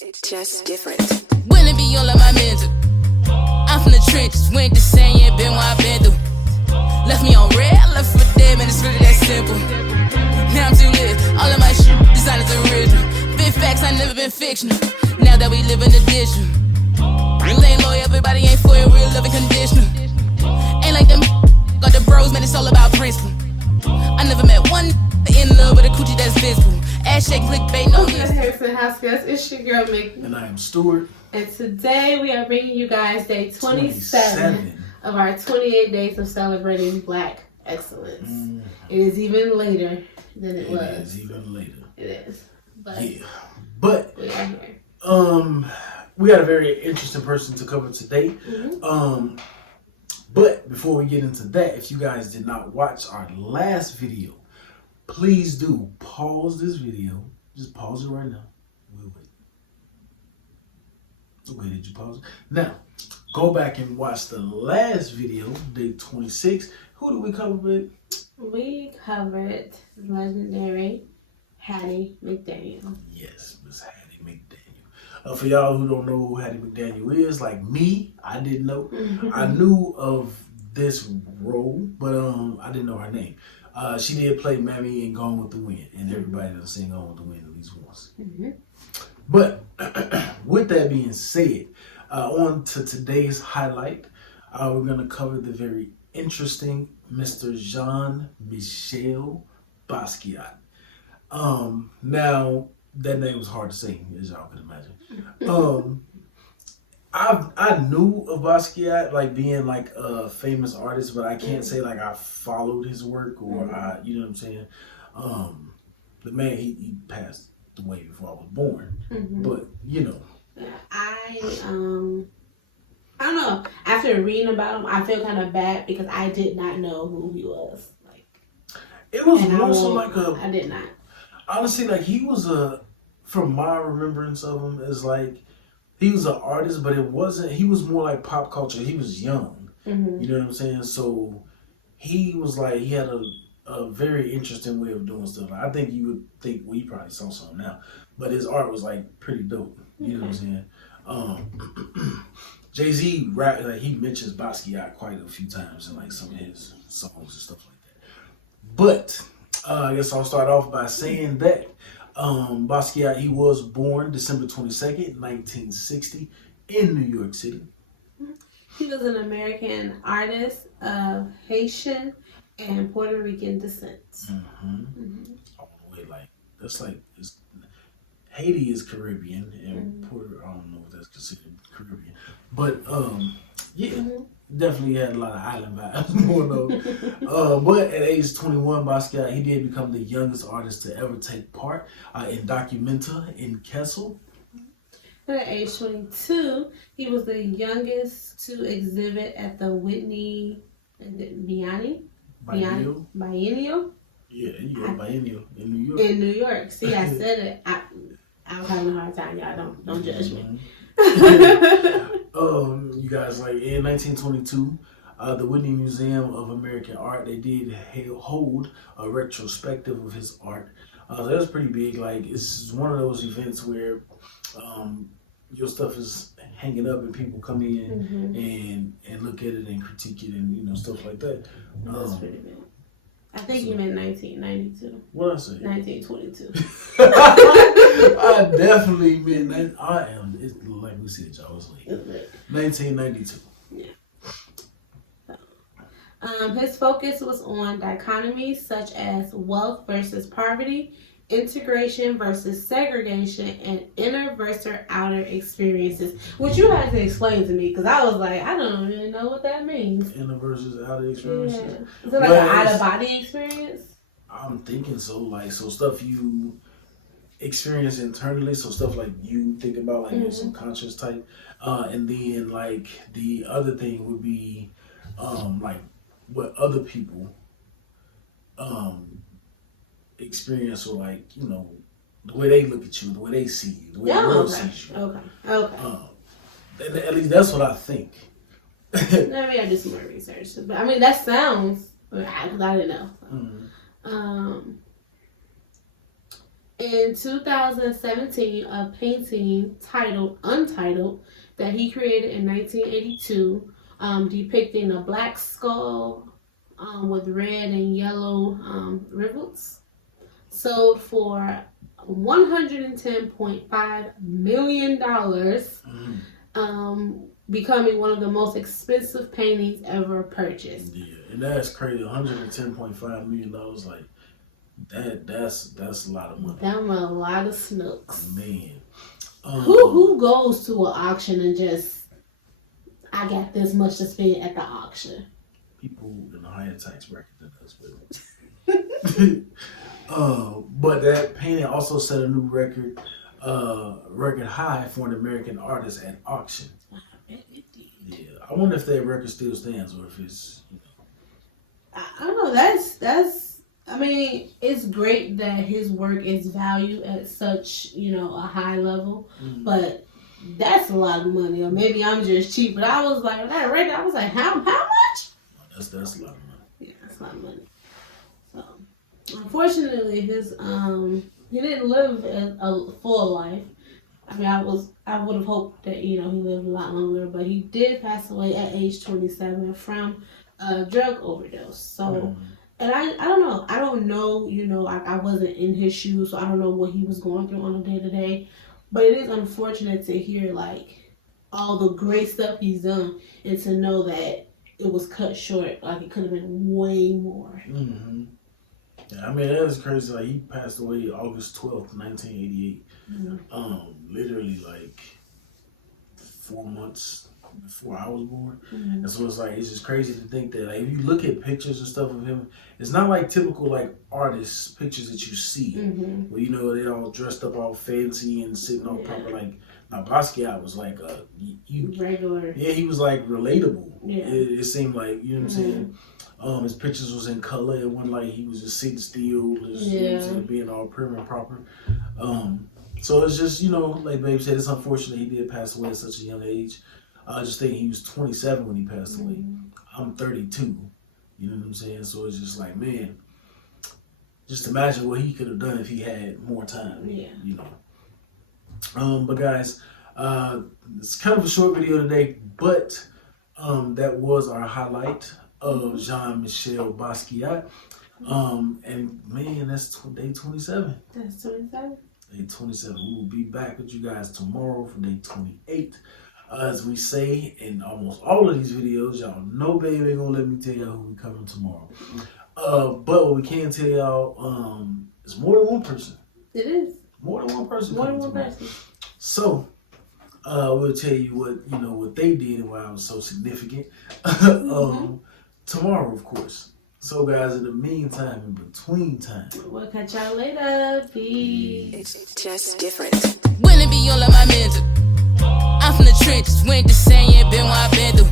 It's just different. When it be all of my mental. I'm from the trenches, went the same, yeah, been what I've been through. Left me on red, I left for dead, man, it's really that simple. Now I'm too lit, all of my shit, designers original. Been facts, I never been fictional. Now that we live in the digital. Real ain't loyal, everybody ain't for it, real love and conditional. Ain't like them got the bros, man, it's all about principle. I never met one in love with a coochie that's visible. Ass shake, clickbait, no Welcome to Harrison House Guest. It's your girl Mickey. And I am Stuart. And today we are bringing you guys day 27 of our 28 days of celebrating Black excellence. It is even later than it was. It is even later. It is. But yeah. But we are here. We got a very interesting person to cover today. But before we get into that, if you guys did not watch our last video, please do pause this video. Just pause it right now. Wait. Okay, did you pause it? Now, go back and watch the last video, day 26. Who did we cover with? We covered legendary Hattie McDaniel. Yes, Miss Hattie McDaniel. For y'all who don't know who Hattie McDaniel is, like me, I didn't know. I knew of this role, but I didn't know her name. She did play Mammy in Gone with the Wind, and everybody done sing Gone with the Wind at least once. But with that being said, on to today's highlight, we're going to cover the very interesting Mr. Jean-Michel Basquiat. Now, that name was hard to say, as y'all can imagine. I knew of Basquiat, like being like a famous artist, but I can't say like I followed his work or you know what I'm saying. The man, he passed away before I was born, but you know. I don't know. After reading about him, I feel kind of bad because I did not know who he was. Like, it was more so like I did not. Honestly, like he was from my remembrance of him, is like he was an artist, but it wasn't. He was more like pop culture. He was young, you know what I'm saying. So he was like he had a very interesting way of doing stuff. I think you would think you probably saw something now, but his art was like pretty dope. You know what I'm saying. Jay-Z rap, like he mentions Basquiat quite a few times in like some of his songs and stuff like that. But I guess I'll start off by saying that Basquiat, he was born December 22nd, 1960 in New York City. He was an American artist of Haitian and Puerto Rican descent. All the way, like that's like Haiti is Caribbean and Puerto, I don't know if that's considered Caribbean, but definitely had a lot of island vibes going on. But at age 21, Basquiat, he did become the youngest artist to ever take part in Documenta in Kessel. And at age 22, he was the youngest to exhibit at the Whitney Biennial. Yeah, Biennial in New York. In New York. See, I said it. I was having a hard time, y'all. Don't judge me. You guys, like in 1922, the Whitney Museum of American Art, they did hold a retrospective of his art. So that's pretty big. Like it's one of those events where your stuff is hanging up and people come in and look at it and critique it and stuff like that. That's pretty big. I think you meant 1992. What did I say? 1922. I definitely meant I am. It's like we said, y'all. It's late. 1992. Yeah. His focus was on dichotomies such as wealth versus poverty, integration versus segregation, and inner versus outer experiences, which you had to explain to me because I was like, I don't really know what that means. Inner versus outer experiences. Yeah. Is it like an out of body experience? I'm thinking so. Like so stuff you experience internally, so stuff like you think about like your subconscious type, and then like the other thing would be like what other people experience, or like the way they look at you, the way they see you, the way the world sees you. At least that's what I think. Maybe I do some more research, but I mean that sounds because I didn't know. In 2017, a painting titled Untitled that he created in 1982, depicting a black skull with red and yellow rivulets, sold for $110.5 million, becoming one of the most expensive paintings ever purchased. Yeah, and that's crazy. $110.5 million, like that's a lot of money. Them a lot of snooks. Man. Who goes to an auction and just, I got this much to spend at the auction? People in a higher tax bracket than us, but that painting also set a new record high for an American artist at auction. Yeah, I wonder if that record still stands or if it's. I don't know. That's. I mean, it's great that his work is valued at such, a high level, but that's a lot of money. Or maybe I'm just cheap, but I was like, that record, I was like, how much? That's a lot of money. Yeah, that's a lot of money. So, unfortunately, his he didn't live a full life. I mean, I would have hoped that he lived a lot longer, but he did pass away at age 27 from a drug overdose. So. And I don't know. I don't know, I wasn't in his shoes, so I don't know what he was going through on a day-to-day. But it is unfortunate to hear, all the great stuff he's done and to know that it was cut short. Like, it could have been way more. Mm-hmm. Yeah, I mean, that was crazy. Like, he passed away August 12th, 1988. Mm-hmm. Literally, 4 months before I was born. Mm-hmm. And so it's just crazy to think that if you look at pictures and stuff of him, it's not like typical artists pictures that you see where they all dressed up all fancy and sitting all proper. Now Basquiat was regular. Yeah, he was relatable. Yeah, it seemed like what I'm saying. His pictures was in color. It wasn't like he was just sitting still, just being all prim and proper. So it's just like Babe said, it's unfortunate he did pass away at such a young age. I just think he was 27 when he passed away. I'm 32. You know what I'm saying? So it's just man, just imagine what he could have done if he had more time. Yeah. But guys, it's kind of a short video today, but that was our highlight of Jean-Michel Basquiat. And man, that's day 27. That's 27. Day 27. We will be back with you guys tomorrow for day 28. As we say in almost all of these videos, y'all know Babe ain't gonna let me tell y'all who we coming tomorrow. But what we can tell y'all, is more than one person. It is. More than one person. More than one person. So, we'll tell you what they did and why it was so significant. Tomorrow, of course. So guys, in the meantime, in between time, we'll catch y'all later. Peace. It's just different. When it be all of my mental. I'm from the trenches, went to saying, been what I've been through.